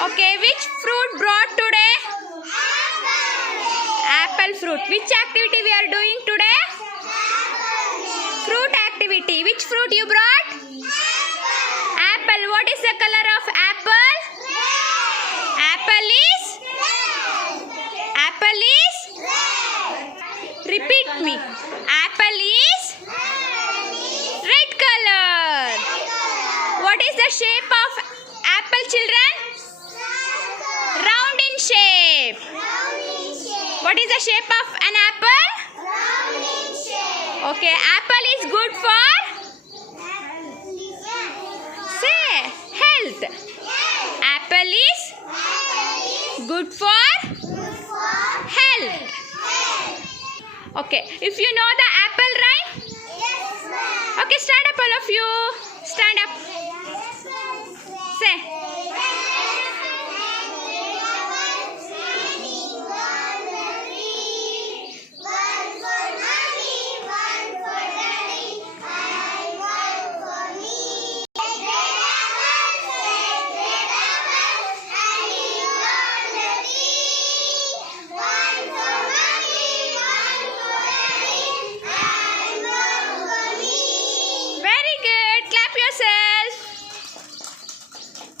Okay, which fruit brought today? Apple fruit. Which activity we are doing today? Fruit activity. Which fruit you brought? Apple. What is the color of apple? Apple is? Apple is? Repeat me. Apple is? Red color. What is the shape of apple, children? Round in shape. What is the shape of an apple? Okay, apple is good for? Say, health. Apple is good for health. Okay, if you know the apple rhyme? Okay, stand up all of you. Stand up.